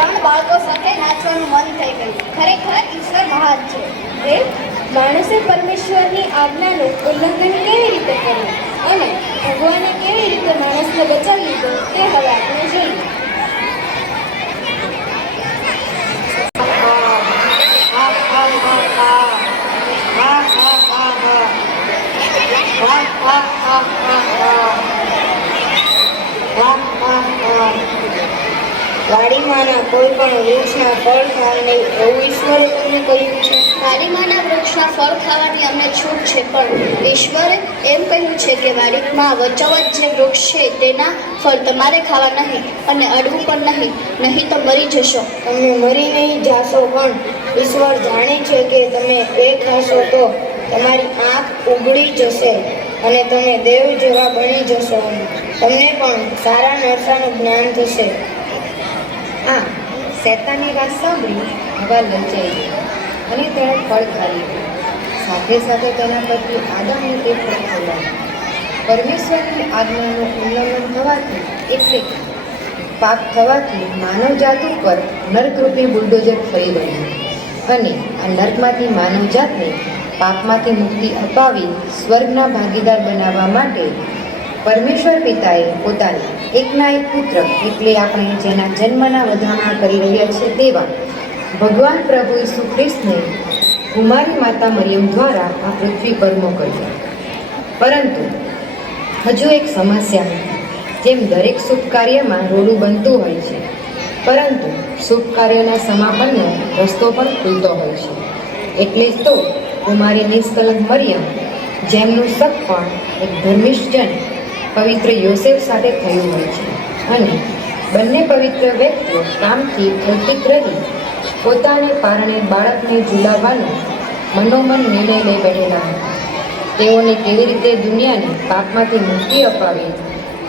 ત્રણ બાળકો સાથે નાચવાનું મન થઈ ગયું. ખરેખર ઈશ્વર મહાન છે. માણસે પરમેશ્વરની આજ્ઞાનું ઉલ્લંઘન કેવી રીતે કર્યું અને ભગવાને કેવી રીતે માણસને બચાવી લીધો તે હવે આપણે જોઈએ. વાડીમાંના કોઈ પણ વૃક્ષના ફળ ખાવા નહીં એવું ઈશ્વરે તમને કહ્યું છે. વાડીમાંના વૃક્ષના ફળ ખાવાની અમને છૂટ છે, પણ ઈશ્વરે એમ કહ્યું છે કે વાડીમાં વચ્ચોવચ્ચ જે વૃક્ષ છે તેના ફળ તમારે ખાવા નહીં અને અડવું પણ નહીં તો મરી જશો. તમે મરી નહીં જાશો, પણ ઈશ્વર જાણે છે કે તમે એ ખાશો તો તમારી આંખ ઉઘડી જશે અને તમે દેવ જેવા બની જશો. તમને પણ સારા નરસાનું જ્ઞાન થશે. આ શેતાનની વાત સાંભળી હવા લલચાઈ ગઈ અને તેણે ફળ ખાઈ લીધું. સાથે સાથે તેના પતિ આદમને તે ફળ ખવડાવ્યું. પરમેશ્વરની આજ્ઞાનું ઉલ્લંઘન થવાથી એટલે કે પાપ થવાથી માનવજાત ઉપર નર્કરૂપી બુલડોઝર ફરી વળ્યું અને આ નર્કમાંથી માનવજાતને પાપમાંથી મુક્તિ અપાવી સ્વર્ગના ભાગીદાર બનાવવા માટે પરમેશ્વર પિતાએ પોતાના એકના એક પુત્ર એટલે આપણે જેના જન્મના વધામણા કરી રહ્યા છીએ તેવા ભગવાન પ્રભુ ઈસુ ખ્રિસ્તને કુમારી માતા મરિયમ દ્વારા આ પૃથ્વી પર મોકલ્યો. પરંતુ હજુ એક સમસ્યા હતી. જેમ દરેક શુભ કાર્યમાં રોડું બનતું હોય છે, પરંતુ શુભ કાર્યના સમાપનનો રસ્તો પણ ખુલતો હોય છે. એટલે જ તો કુમારી નિષ્કલંક મરિયમ જેમનું સગપણ એક ધર્મિષ્ઠ જન પવિત્ર યોસેફ સાથે થયું હોય છે અને બંને પવિત્ર વ્યક્તિઓ કામથી અલ્પિત રહી પોતાને પારણે બાળકને ઝુલાવવાનો મનોમન નિર્ણય લઈ બેઠેલા હતા. તેઓને કેવી રીતે દુનિયાને પાપમાંથી મુક્તિ અપાવી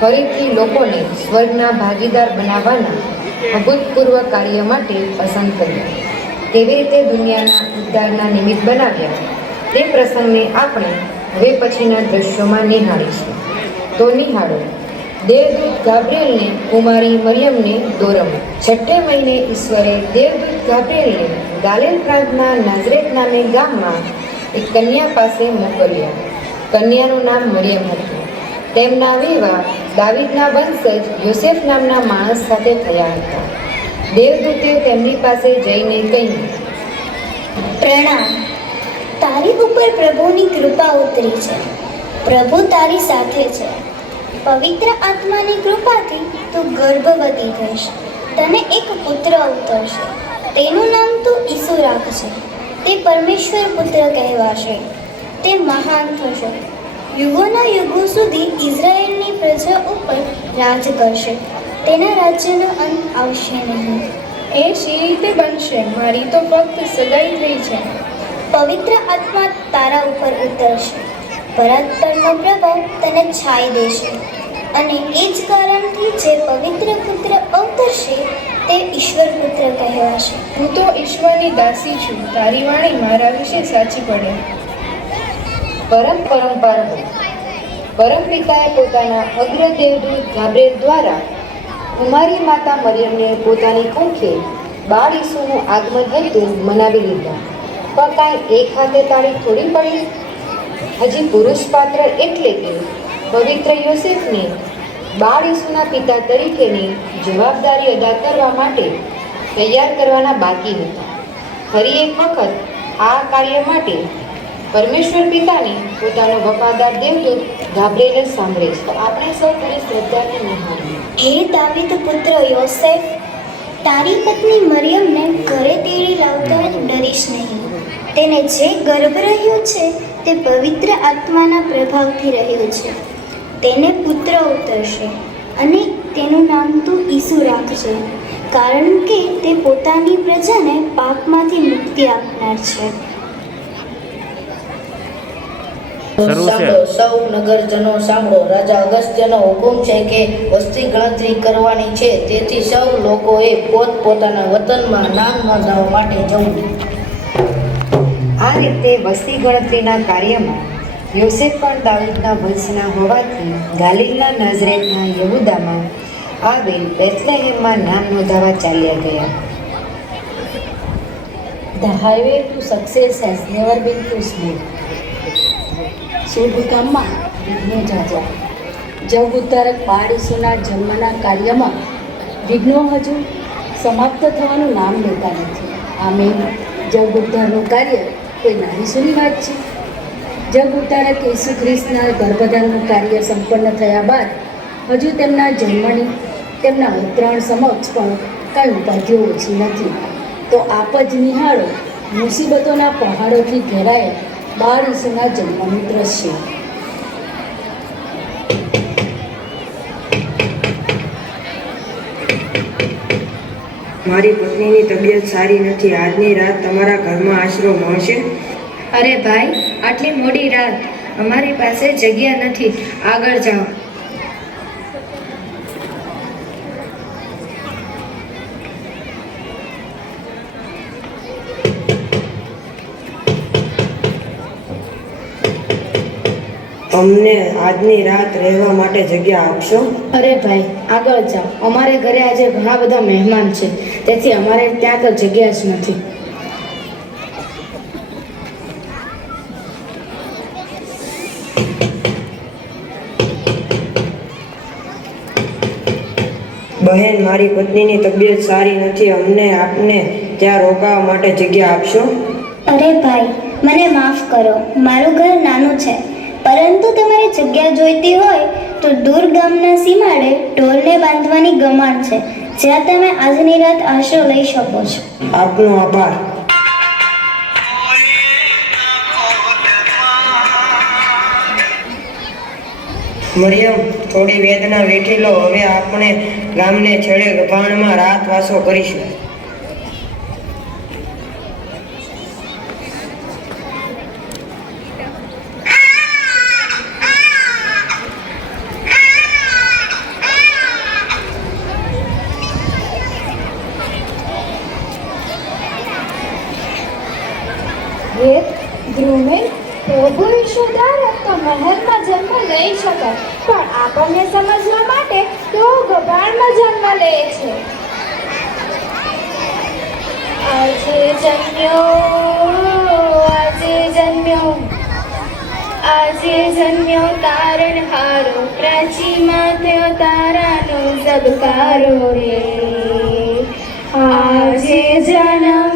ફરીથી લોકોને સ્વર્ગના ભાગીદાર બનાવવાના અભૂતપૂર્વ કાર્ય માટે પસંદ કર્યા, કેવી રીતે દુનિયાના ઉદ્ધારના નિમિત્ત બનાવ્યા તે પ્રસંગને આપણે હવે પછીના દ્રશ્યોમાં નિહાળીશું. તો નિહાળો દેવદૂત ગાબ્રિએલને કુમારી મરિયમને દોરમ. 6 મહિને ઈશ્વરે દેવદૂત ગાબ્રિએલને ગાલિલ પ્રાંતના નાઝરેત નામે ગામમાં એક કન્યા પાસે મોકલ્યા. કન્યાનું નામ મરિયમ હતું. તેમના વિવાહ દાવીદના વંશજ યોસેફ નામના માણસ સાથે થયા હતા. દેવદૂતે તેમની પાસે જઈને કહ્યું, પ્રણામ. તારી ઉપર પ્રભુની કૃપા ઉતરી છે. પ્રભુ તારી સાથે છે. પવિત્ર આત્માની કૃપાથી તું ગર્ભવતી થઈશ. તને એક પુત્ર ઉતરશે. તેનું નામ તું ઈસુ રાખશે. તે પરમેશ્વર પુત્ર કહેવાશે. તે મહાન થશે. યુગોના યુગો સુધી ઇઝરાયેલની પ્રજા ઉપર રાજ કરશે. તેના રાજ્યનો અંત આવશે નહીં. એ શી રીતે બનશે? મારી તો ફક્ત સગાઈ થઈ છે. પવિત્ર આત્મા તારા ઉપર ઉતરશે. પરાત્પરનો પ્રભાવ તને છાઈ દેશે અને એ જ કારણથી જે પવિત્ર પુત્ર અવતરશે તે ઈશ્વર પુત્ર કહેવાશે. હું તો ઈશ્વરની દાસી છું. તારી વાણી મારા વિશે સાચી પડે. પરમ પિતાએ પોતાના અગ્ર દેવદૂત ગાબ્રિએલ દ્વારા કુમારી માતા મરિયમને પોતાની કુંખે બાળ ઈસુનું આગમન હતું મનાવી લીધા. પણ કાંઈ એક હાથે તાળી થોડી પડી. હજી પુરુષ પાત્ર એટલે કે પવિત્ર યોસેફને બાળ ઈસુના પિતા તરીકેની જવાબદારી અદા કરવા માટે તૈયાર કરવાના બાકી હતા. ફરી એક વખત આ કાર્ય માટે પરમેશ્વર પિતાને પોતાનો વફાદાર દેવદૂત ગાબ્રિએલ સાંભળે છે. આપણે સૌ તેની શ્રદ્ધાથી નિહાળીએ. હે દાવીદ પુત્ર યોસેફ, તારી પત્ની મરિયમને ઘરે તેડી લાવતા ડરીશ નહીં. તેને જે ગર્ભ રહ્યું છે તે પવિત્ર આત્માના પ્રભાવથી રહ્યું છે. તેને પુત્ર ઉતરશે અને તેનું નામ તું ઈસુ રાખજે, કારણ કે તે પોતાની પ્રજાને પાપમાંથી મુક્તિ આપનાર છે. સાંભળો, સૌ નગરજનો સાંભળો. રાજા અગસ્ત્યનો હુકમ છે કે વસ્તી ગણતરી કરવાની છે, તેથી સૌ લોકોએ પોતપોતાના વતનમાં નામ નોંધાવવા માટે જવું. આ રીતે વસ્તી ગણતરીના કાર્યમાં યોસેફ પણ દાઉદના વંશના હોવાથી ગાલિલના નાઝરેતના યહૂદામાં આ બે બેથલેહેમમાં નામ નોંધાવા ચાલ્યા ગયા. The highway to success has never been too smooth. શુભ કામમાં વિઘ્નો જાજા. જગ ઉદ્ધારક બાળ ઈસુના જન્મના કાર્યમાં વિઘ્નો હજુ સમાપ્ત થવાનું નામ લેતા નથી. આમેન. જગ ઉદ્ધારનું કાર્ય કોઈ નાનીસુની વાત છે? જગ ઉદ્ધારક ઈસુ ખ્રિસ્તના ગર્ભધારણનું કાર્ય સંપન્ન થયા બાદ હજુ તેમના જન્મની તેમના ઉત્તરાયણ સમક્ષ પણ કાંઈ ઉપાધિઓ ઓછી નથી. તો આપ જ નિહાળો મુસીબતોના પહાડોથી ઘેરાયેલ બાળ ઈસુના જન્મનું દ્રશ્ય. મારી પત્નીની તબિયત સારી નથી. આજની રાત તમારા ઘરમાં આશરો મળશે? અરે ભાઈ, આટલી મોડી રાત, અમારી પાસે જગ્યા નથી. આગળ જાઓ. અમને આજની રાત રહેવા માટે જગ્યા આપશો? અરે ભાઈ, આગળ જાઓ. અમારે ઘરે આજે ઘણા બધા મહેમાન છે, તેથી અમારે ત્યાં તો જગ્યા જ નથી. બહેન, મારી પત્નીની તબિયત સારી નથી. અમને આપને ત્યાં રોકાવા માટે જગ્યા આપશો? અરે ભાઈ, મને માફ કરો, મારું ઘર નાનું છે, પરંતુ તમારે જગ્યા જોઈતી હોય તો દૂર ગામના સીમાડે ઢોરને બાંધવાની ગમાણ છે, જ્યાં તમે આજની રાત આશરો લઈ શકો છો. આપનો આભાર. મરિયમ, થોડી વેદના વેઠી લો. હવે આપણે ગામને છેડે ગભાણમાં રાત વાસો કરીશું. હે ધ્રુમેન, પ્રભુ ઈસુ ધારે તો મહેલમાં જન્મ લઈ શકાય, પણ આપણને સમજવા માટે તેઓ ગભાણમાં જન્મ લે છે. આજે જન્મ્યો તારણહારો, પ્રાચીમાં થયો તારાનો ઝબકારો રે. આજે જન્મ